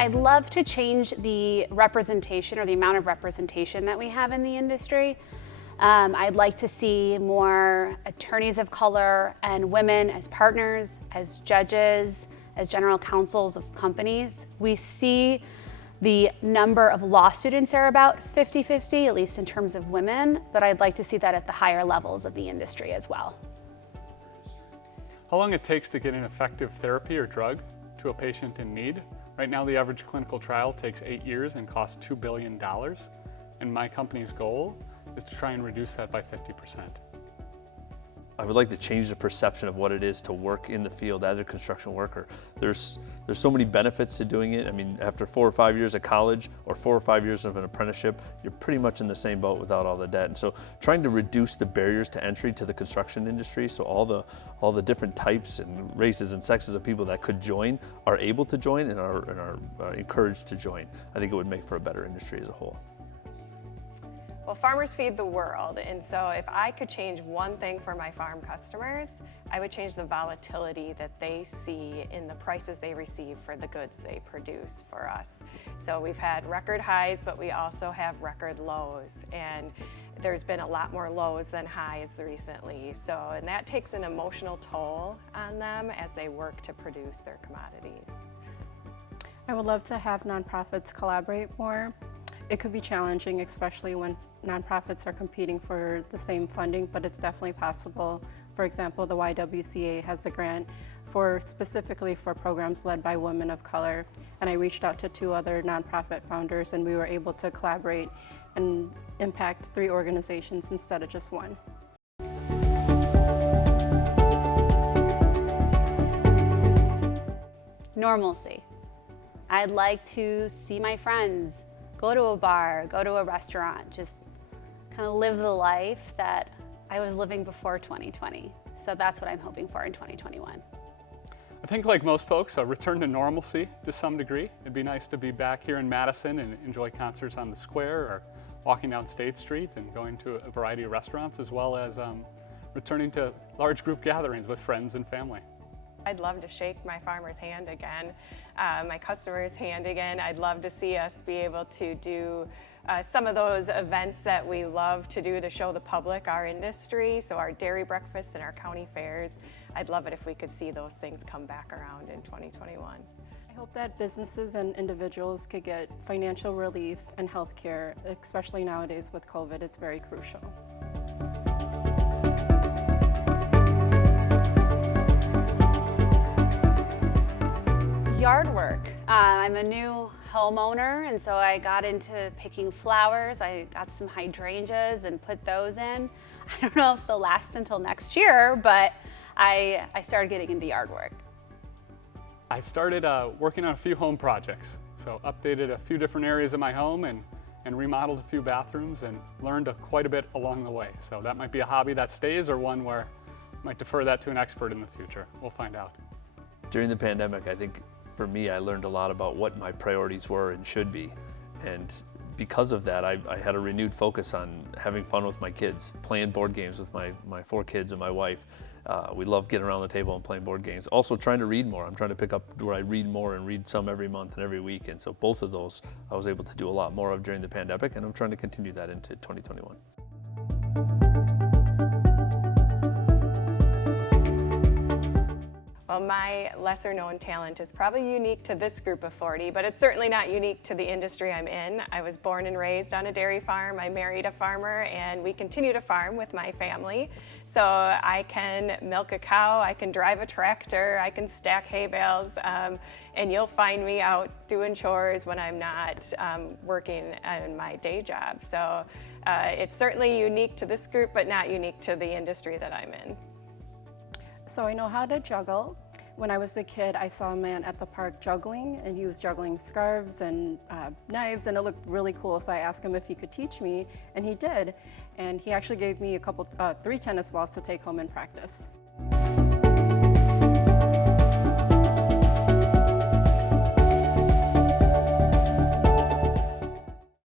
I'd love to change the representation or the amount of representation that we have in the industry. I'd like to see more attorneys of color and women as partners, as judges, as general counsels of companies. We see the number of law students are about 50-50, at least in terms of women, but I'd like to see that at the higher levels of the industry as well. How long it takes to get an effective therapy or drug to a patient in need? Right now, the average clinical trial takes 8 years and costs $2 billion, and my company's goal is to try and reduce that by 50%. I would like to change the perception of what it is to work in the field as a construction worker. There's so many benefits to doing it. I mean, after 4 or 5 years of college or 4 or 5 years of an apprenticeship, you're pretty much in the same boat without all the debt. And so trying to reduce the barriers to entry to the construction industry, so all the different types and races and sexes of people that could join are able to join and are encouraged to join. I think it would make for a better industry as a whole. Well, farmers feed the world, and so if I could change one thing for my farm customers, I would change the volatility that they see in the prices they receive for the goods they produce for us. So we've had record highs, but we also have record lows, and there's been a lot more lows than highs recently. So, and that takes an emotional toll on them as they work to produce their commodities. I would love to have nonprofits collaborate more. It could be challenging, especially when nonprofits are competing for the same funding, but it's definitely possible. For example, the YWCA has a grant specifically for programs led by women of color, and I reached out to 2 other nonprofit founders, and we were able to collaborate and impact 3 organizations instead of just 1. Normalcy. I'd like to see my friends, go to a bar, go to a restaurant, just kind of live the life that I was living before 2020. So that's what I'm hoping for in 2021. I think like most folks, a return to normalcy to some degree. It'd be nice to be back here in Madison and enjoy concerts on the square or walking down State Street and going to a variety of restaurants, as well as returning to large group gatherings with friends and family. I'd love to shake my farmer's hand again, my customer's hand again. I'd love to see us be able to do some of those events that we love to do to show the public our industry, so our dairy breakfasts and our county fairs. I'd love it if we could see those things come back around in 2021. I hope that businesses and individuals could get financial relief and health care, especially nowadays with COVID. It's very crucial. Yard work. I'm a new homeowner, and so I got into picking flowers. I got some hydrangeas and put those in. I don't know if they'll last until next year, but I started getting into yard work. I started working on a few home projects. So updated a few different areas of my home and remodeled a few bathrooms and learned quite a bit along the way. So that might be a hobby that stays or one where I might defer that to an expert in the future. We'll find out. During the pandemic, I think for me, I learned a lot about what my priorities were and should be. And because of that, I had a renewed focus on having fun with my kids, playing board games with my 4 kids and my wife. We love getting around the table and playing board games. Also trying to read more. I'm trying to pick up where I read more and read some every month and every week. And so both of those I was able to do a lot more of during the pandemic, and I'm trying to continue that into 2021. Well, my lesser known talent is probably unique to this group of 40, but it's certainly not unique to the industry I'm in. I was born and raised on a dairy farm. I married a farmer, and we continue to farm with my family. So I can milk a cow, I can drive a tractor, I can stack hay bales, and you'll find me out doing chores when I'm not working in my day job. So it's certainly unique to this group, but not unique to the industry that I'm in. So I know how to juggle. When I was a kid, I saw a man at the park juggling, and he was juggling scarves and knives, and it looked really cool. So I asked him if he could teach me, and he did. And he actually gave me 3 tennis balls to take home and practice.